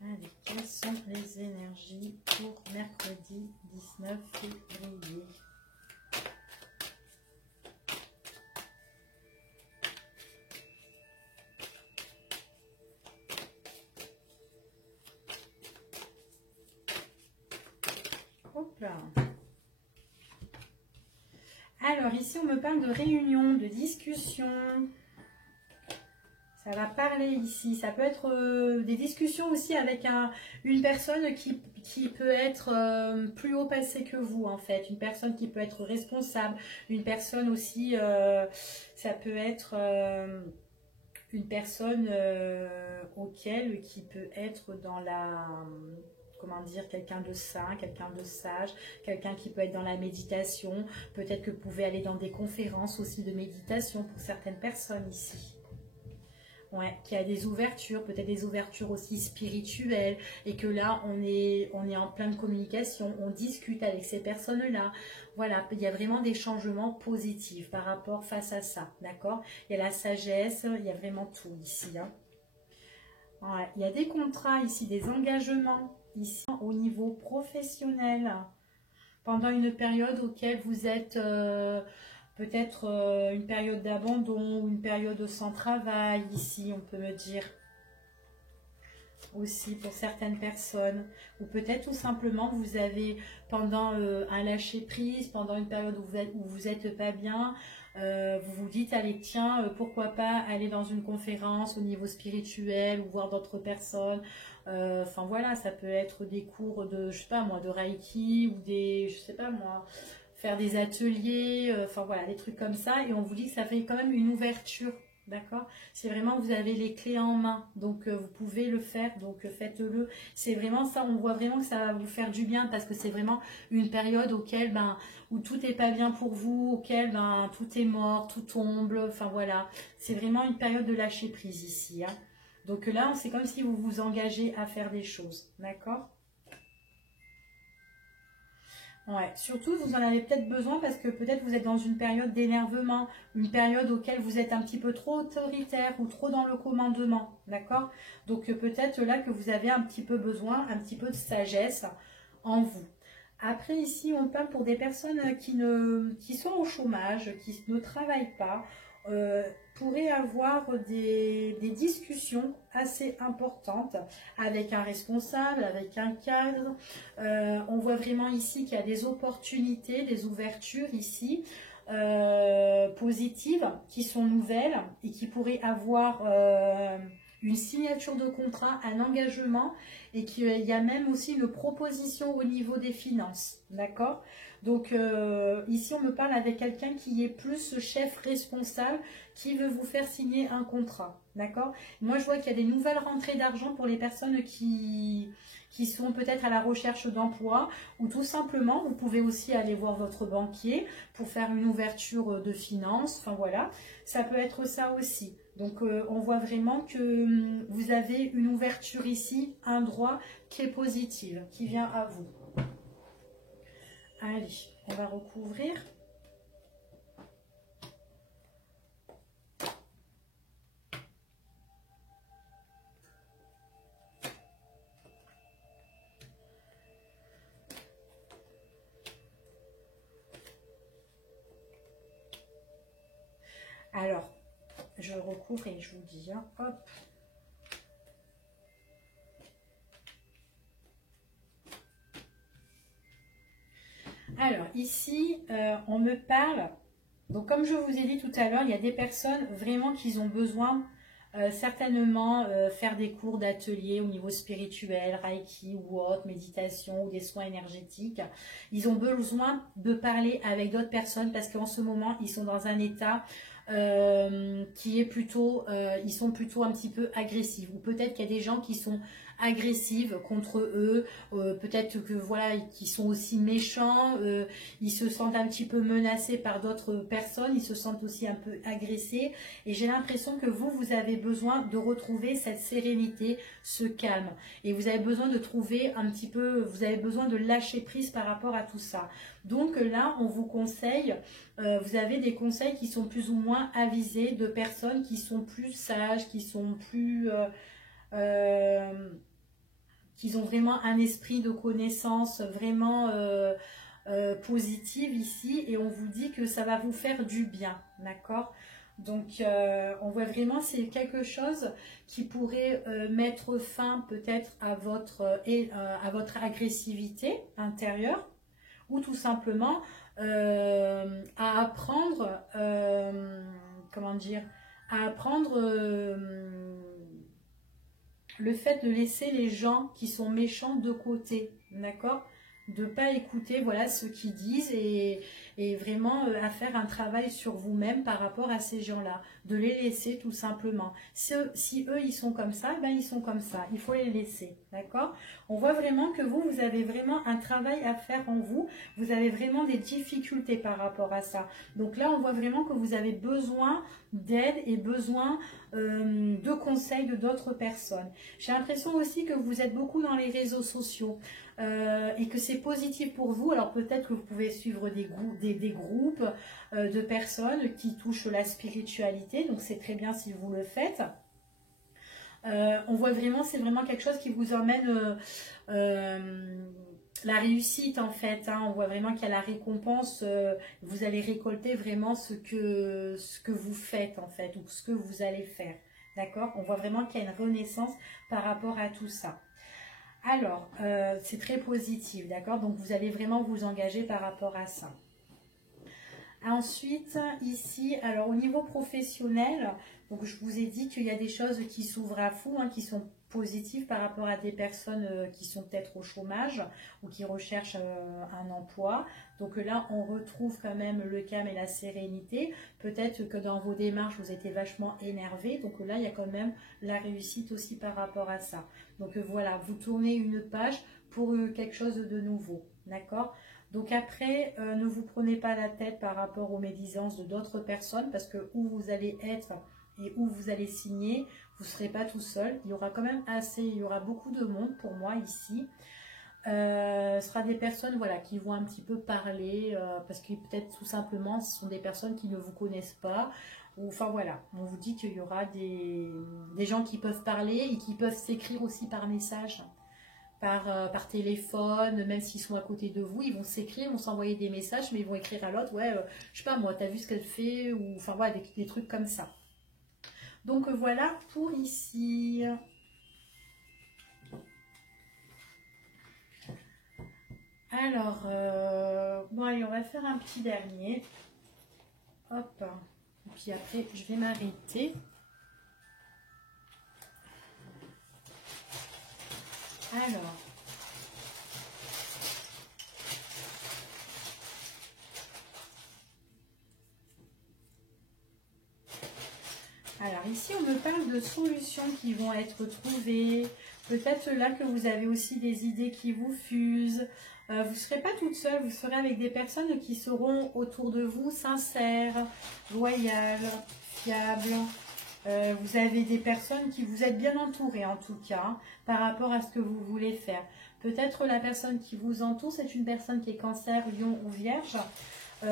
Allez, quelles sont les énergies pour mercredi 19 février? Alors ici on me parle de réunion, de discussion. Ça va parler ici. Ça peut être des discussions aussi avec une personne qui peut être plus haut passé que vous en fait, une personne qui peut être responsable, une personne aussi, ça peut être une personne auquel qui peut être dans la, comment dire, quelqu'un de sain, quelqu'un de sage, quelqu'un qui peut être dans la méditation, peut-être que vous pouvez aller dans des conférences aussi de méditation pour certaines personnes ici. Ouais, qui a des ouvertures, peut-être des ouvertures aussi spirituelles, et que là, on est en pleine communication, on discute avec ces personnes-là. Voilà, il y a vraiment des changements positifs par rapport face à ça, d'accord? Il y a la sagesse, il y a vraiment tout ici. Hein. Ouais, il y a des contrats ici, des engagements ici au niveau professionnel, pendant une période auquel vous êtes... peut-être une période d'abandon ou une période sans travail, ici, on peut me dire. Aussi pour certaines personnes. Ou peut-être tout simplement, vous avez, pendant un lâcher-prise, pendant une période où vous êtes pas bien, vous vous dites, allez, tiens, pourquoi pas aller dans une conférence au niveau spirituel ou voir d'autres personnes. Enfin voilà, ça peut être des cours de, je sais pas moi, de Reiki ou des, je sais pas moi... faire des ateliers, enfin voilà, des trucs comme ça, et on vous dit que ça fait quand même une ouverture, d'accord? C'est vraiment, vous avez les clés en main, donc vous pouvez le faire, donc faites-le. C'est vraiment ça, on voit vraiment que ça va vous faire du bien, parce que c'est vraiment une période auquel, ben, où tout n'est pas bien pour vous, auquel ben, tout est mort, tout tombe, enfin voilà. C'est vraiment une période de lâcher prise ici. Hein. Donc là, c'est comme si vous vous engagez à faire des choses, d'accord? Ouais, surtout vous en avez peut-être besoin parce que peut-être vous êtes dans une période d'énervement, une période auquel vous êtes un petit peu trop autoritaire ou trop dans le commandement, d'accord? Donc peut-être là que vous avez un petit peu besoin, un petit peu de sagesse en vous. Après ici on parle pour des personnes qui sont au chômage, qui ne travaillent pas, pourraient avoir des discussions assez importantes avec un responsable, avec un cadre. On voit vraiment ici qu'il y a des opportunités, des ouvertures ici positives qui sont nouvelles et qui pourraient avoir une signature de contrat, un engagement et qu'il y a même aussi une proposition au niveau des finances, d'accord? Donc ici on me parle avec quelqu'un qui est plus chef responsable, qui veut vous faire signer un contrat, d'accord? Moi je vois qu'il y a des nouvelles rentrées d'argent pour les personnes qui sont peut-être à la recherche d'emploi, ou tout simplement vous pouvez aussi aller voir votre banquier pour faire une ouverture de finances, enfin voilà, ça peut être ça aussi. Donc on voit vraiment que vous avez une ouverture ici, un droit qui est positif, qui vient à vous. Allez, on va recouvrir. Alors, je recouvre et je vous dis, hein, hop. Alors, ici, on me parle, donc comme je vous ai dit tout à l'heure, il y a des personnes vraiment qui ont besoin, certainement, faire des cours d'atelier au niveau spirituel, Reiki ou autre, méditation ou des soins énergétiques. Ils ont besoin de parler avec d'autres personnes parce qu'en ce moment, ils sont dans un état qui est plutôt, ils sont plutôt un petit peu agressifs. Ou peut-être qu'il y a des gens qui sont agressives contre eux, peut-être que voilà, qui sont aussi méchants, ils se sentent un petit peu menacés par d'autres personnes, ils se sentent aussi un peu agressés, et j'ai l'impression que vous avez besoin de retrouver cette sérénité, ce calme, et vous avez besoin de trouver un petit peu, vous avez besoin de lâcher prise par rapport à tout ça. Donc là, on vous conseille, vous avez des conseils qui sont plus ou moins avisés de personnes qui sont plus sages, qui sont plus... qu'ils ont vraiment un esprit de connaissance vraiment positive ici, et on vous dit que ça va vous faire du bien, d'accord? Donc on voit vraiment c'est quelque chose qui pourrait mettre fin peut-être à votre agressivité intérieure, ou tout simplement à apprendre, comment dire, à apprendre le fait de laisser les gens qui sont méchants de côté, d'accord? De ne pas écouter voilà, ce qu'ils disent et vraiment à faire un travail sur vous-même par rapport à ces gens-là. De les laisser tout simplement. Si eux, ils sont comme ça, ben ils sont comme ça. Il faut les laisser, d'accord? On voit vraiment que vous avez vraiment un travail à faire en vous. Vous avez vraiment des difficultés par rapport à ça. Donc là, on voit vraiment que vous avez besoin d'aide et besoin de conseils de d'autres personnes. J'ai l'impression aussi que vous êtes beaucoup dans les réseaux sociaux. Et que c'est positif pour vous. Alors peut-être que vous pouvez suivre des groupes de personnes qui touchent la spiritualité, donc c'est très bien si vous le faites. On voit vraiment, c'est vraiment quelque chose qui vous emmène la réussite en fait, hein. On voit vraiment qu'il y a la récompense, vous allez récolter vraiment ce que vous faites en fait, ou ce que vous allez faire, d'accord? On voit vraiment qu'il y a une renaissance par rapport à tout ça. Alors, c'est très positif, d'accord? Donc, vous allez vraiment vous engager par rapport à ça. Ensuite, ici, alors au niveau professionnel, donc je vous ai dit qu'il y a des choses qui s'ouvrent à vous, hein, qui sont positives par rapport à des personnes qui sont peut-être au chômage ou qui recherchent un emploi. Donc là, on retrouve quand même le calme et la sérénité. Peut-être que dans vos démarches, vous étiez vachement énervé. Donc là, il y a quand même la réussite aussi par rapport à ça. Donc voilà, vous tournez une page pour quelque chose de nouveau, d'accord? Donc après, ne vous prenez pas la tête par rapport aux médisances de d'autres personnes parce que où vous allez être et où vous allez signer, vous ne serez pas tout seul. Il y aura quand même il y aura beaucoup de monde pour moi ici. Ce sera des personnes voilà, qui vont un petit peu parler parce que peut-être tout simplement ce sont des personnes qui ne vous connaissent pas. Ou, enfin voilà, on vous dit qu'il y aura des gens qui peuvent parler et qui peuvent s'écrire aussi par message. Par téléphone, même s'ils sont à côté de vous, ils vont s'écrire, ils vont s'envoyer des messages, mais ils vont écrire à l'autre, ouais, je sais pas moi, t'as vu ce qu'elle fait, ou enfin voilà, des trucs comme ça. Donc voilà pour ici. Alors, bon allez, on va faire un petit dernier. Hop, et puis après, je vais m'arrêter. Alors, ici, on me parle de solutions qui vont être trouvées. Peut-être là que vous avez aussi des idées qui vous fusent. Vous ne serez pas toute seule, vous serez avec des personnes qui seront autour de vous, sincères, loyales, fiables. Vous avez des personnes qui vous êtes bien entourées en tout cas, hein, par rapport à ce que vous voulez faire. Peut-être la personne qui vous entoure, c'est une personne qui est cancer, lion ou vierge.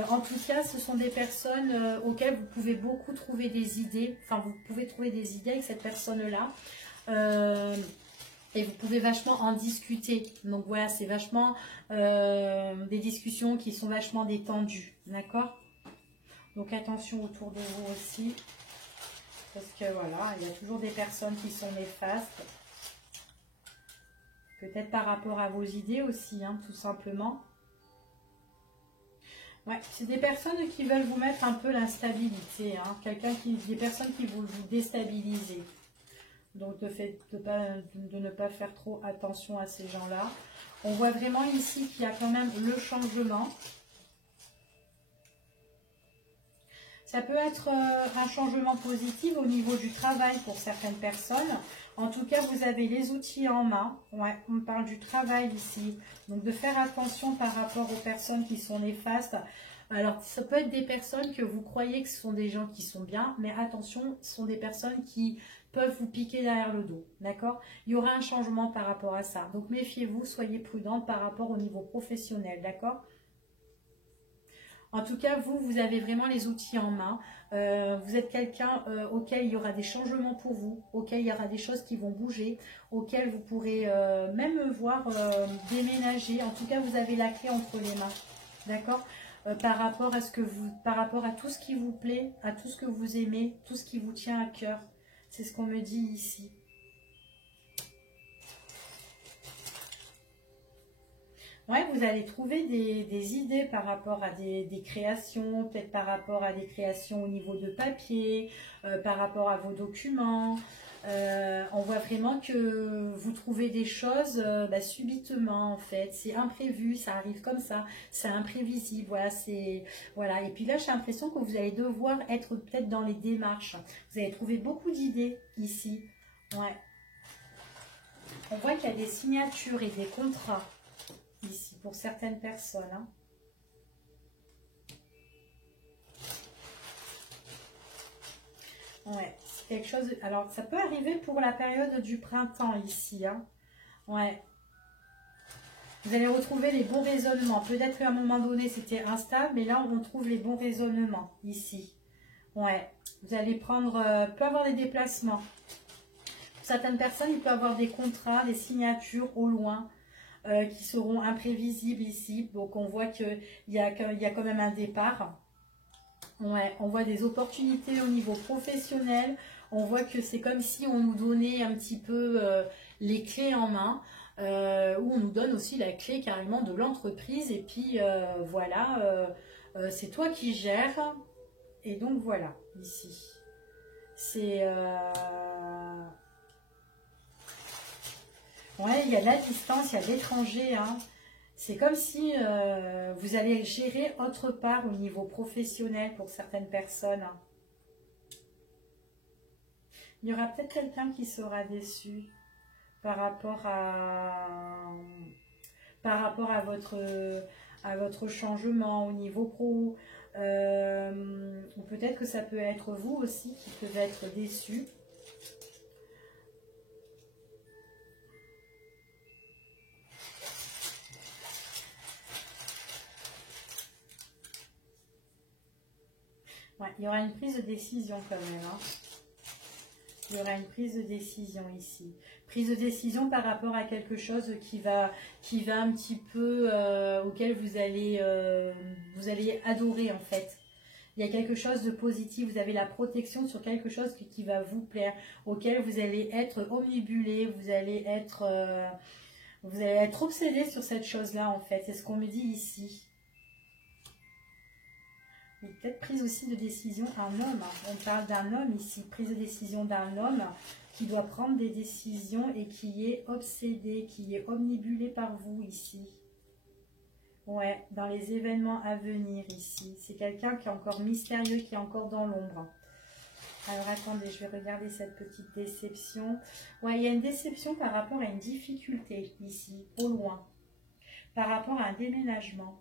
En tout cas, ce sont des personnes auxquelles vous pouvez beaucoup trouver des idées. Enfin, vous pouvez trouver des idées avec cette personne-là. Et vous pouvez vachement en discuter. Donc voilà, c'est vachement des discussions qui sont vachement détendues. D'accord? Donc attention autour de vous aussi. Parce que voilà, il y a toujours des personnes qui sont néfastes. Peut-être par rapport à vos idées aussi, hein, tout simplement. Ouais, c'est des personnes qui veulent vous mettre un peu l'instabilité, hein. Des personnes qui vont vous déstabiliser. Donc de ne pas faire trop attention à ces gens-là. On voit vraiment ici qu'il y a quand même le changement. Ça peut être un changement positif au niveau du travail pour certaines personnes. En tout cas, vous avez les outils en main. Ouais, on parle du travail ici. Donc, de faire attention par rapport aux personnes qui sont néfastes. Alors, ça peut être des personnes que vous croyez que ce sont des gens qui sont bien. Mais attention, ce sont des personnes qui peuvent vous piquer derrière le dos. D'accord? Il y aura un changement par rapport à ça. Donc, méfiez-vous, soyez prudente par rapport au niveau professionnel. D'accord? En tout cas, vous avez vraiment les outils en main. Vous êtes quelqu'un auquel il y aura des changements pour vous, auquel il y aura des choses qui vont bouger, auquel vous pourrez même voir déménager. En tout cas, vous avez la clé entre les mains. D'accord? Par rapport à tout ce qui vous plaît, à tout ce que vous aimez, tout ce qui vous tient à cœur. C'est ce qu'on me dit ici. Ouais, vous allez trouver des idées par rapport à des créations, peut-être par rapport à des créations au niveau de papier, par rapport à vos documents. On voit vraiment que vous trouvez des choses subitement en fait. C'est imprévu, ça arrive comme ça, c'est imprévisible. Voilà, voilà. Et puis là, j'ai l'impression que vous allez devoir être peut-être dans les démarches. Vous allez trouver beaucoup d'idées ici. Ouais. On voit qu'il y a des signatures et des contrats ici pour certaines personnes. Hein. Ouais, c'est quelque chose. Alors, ça peut arriver pour la période du printemps ici. Hein. Ouais. Vous allez retrouver les bons raisonnements. Peut-être qu'à un moment donné, c'était instable, mais là, on trouve les bons raisonnements ici. Ouais. Vous allez prendre. Peut avoir des déplacements. Pour certaines personnes, il peut y avoir des contrats, des signatures au loin qui seront imprévisibles ici. Donc, on voit qu'il y a quand même un départ. Ouais, on voit des opportunités au niveau professionnel. On voit que c'est comme si on nous donnait un petit peu les clés en main. Où on nous donne aussi la clé carrément de l'entreprise. Et puis voilà, c'est toi qui gères. Et donc voilà, ici. C'est... Ouais, il y a de la distance, il y a de l'étranger. Hein. C'est comme si vous allez gérer autre part au niveau professionnel pour certaines personnes. Il y aura peut-être quelqu'un qui sera déçu par rapport à votre changement au niveau pro. Ou peut-être que ça peut être vous aussi qui pouvez être déçu. Ouais, il y aura une prise de décision quand même. Hein. Il y aura une prise de décision ici. Prise de décision par rapport à quelque chose qui va un petit peu, auquel vous allez adorer en fait. Il y a quelque chose de positif, vous avez la protection sur quelque chose qui va vous plaire, auquel vous allez être omnibulé, vous allez être obsédé sur cette chose-là en fait. C'est ce qu'on me dit ici. Peut-être prise aussi de décision un homme. On parle d'un homme ici, prise de décision d'un homme qui doit prendre des décisions et qui est obsédé, qui est omnibulé par vous ici. Ouais, dans les événements à venir ici. C'est quelqu'un qui est encore mystérieux, qui est encore dans l'ombre. Alors attendez, je vais regarder cette petite déception. Ouais, il y a une déception par rapport à une difficulté ici, au loin. Par rapport à un déménagement.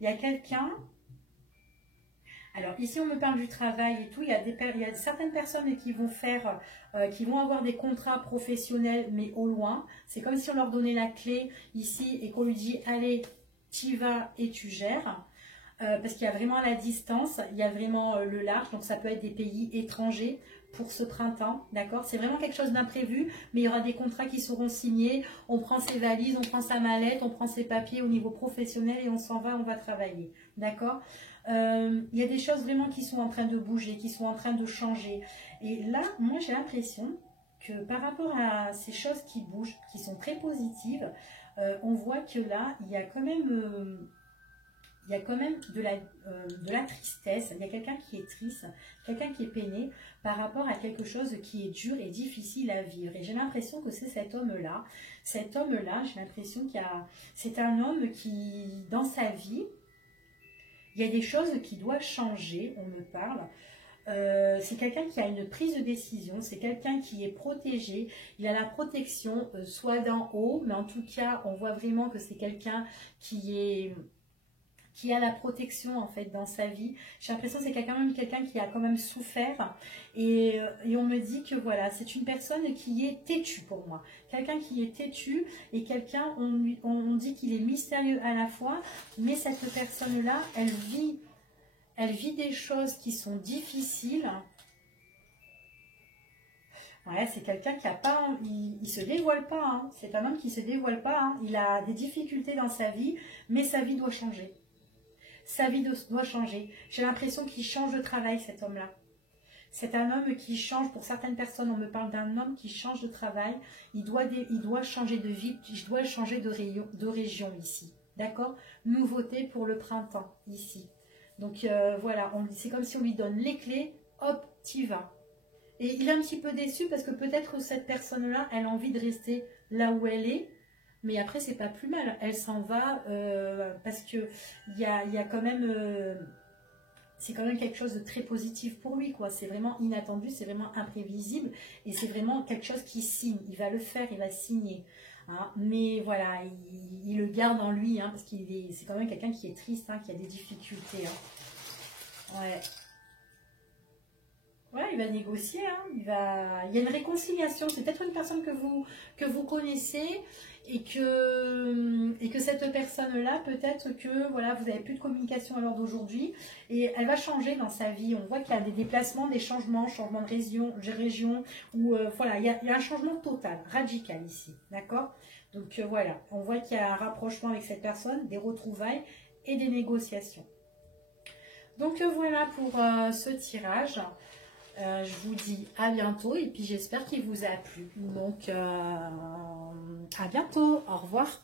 Il y a quelqu'un... Alors ici on me parle du travail et tout, il y a certaines personnes qui vont qui vont avoir des contrats professionnels mais au loin. C'est comme si on leur donnait la clé ici et qu'on lui dit allez, tu y vas et tu gères. Parce qu'il y a vraiment la distance, il y a vraiment le large, donc ça peut être des pays étrangers pour ce printemps, d'accord? C'est vraiment quelque chose d'imprévu, mais il y aura des contrats qui seront signés, on prend ses valises, on prend sa mallette, on prend ses papiers au niveau professionnel et on s'en va, on va travailler, d'accord? Il y a des choses vraiment qui sont en train de bouger, qui sont en train de changer. Et là, moi j'ai l'impression que par rapport à ces choses qui bougent, qui sont très positives, on voit que là, il y a quand même... de la tristesse, il y a quelqu'un qui est triste, quelqu'un qui est peiné par rapport à quelque chose qui est dur et difficile à vivre. Et j'ai l'impression que c'est cet homme-là. Cet homme-là, j'ai l'impression c'est un homme qui, dans sa vie, il y a des choses qui doivent changer, on me parle. C'est quelqu'un qui a une prise de décision, c'est quelqu'un qui est protégé, il a la protection, soit d'en haut, mais en tout cas, on voit vraiment que c'est quelqu'un qui a la protection en fait dans sa vie. J'ai l'impression que c'est quelqu'un qui a quand même souffert et on me dit que voilà, c'est une personne qui est têtue pour moi. Quelqu'un qui est têtu et quelqu'un, on dit qu'il est mystérieux à la fois, mais cette personne-là, elle vit des choses qui sont difficiles. Ouais, c'est quelqu'un qui a pas, il se dévoile pas, hein. C'est un homme qui se dévoile pas, hein. Il a des difficultés dans sa vie, mais sa vie doit changer. Sa vie doit changer. J'ai l'impression qu'il change de travail, cet homme-là. C'est un homme qui change, pour certaines personnes, on me parle d'un homme qui change de travail. Il doit changer de vie, il doit changer de région ici. D'accord? Nouveauté pour le printemps, ici. Donc voilà, c'est comme si on lui donne les clés, hop, t'y vas. Et il est un petit peu déçu parce que peut-être cette personne-là, elle a envie de rester là où elle est. Mais après, c'est pas plus mal. Elle s'en va parce que il y a quand même... c'est quand même quelque chose de très positif pour lui, quoi. C'est vraiment inattendu, c'est vraiment imprévisible. Et c'est vraiment quelque chose qui signe. Il va le faire, il va signer. Hein. Mais voilà, il le garde en lui, hein, parce c'est quand même quelqu'un qui est triste, hein, qui a des difficultés. Hein. Ouais. Ouais, il va négocier, hein. Il y a une réconciliation. C'est peut-être une personne que vous connaissez et que cette personne-là, peut-être que voilà, vous n'avez plus de communication à l'heure d'aujourd'hui et elle va changer dans sa vie. On voit qu'il y a des déplacements, des changements de région ou voilà, il y a un changement total, radical ici, d'accord? Donc voilà, on voit qu'il y a un rapprochement avec cette personne, des retrouvailles et des négociations. Donc voilà pour ce tirage. Je vous dis à bientôt et puis j'espère qu'il vous a plu. Donc à bientôt, au revoir.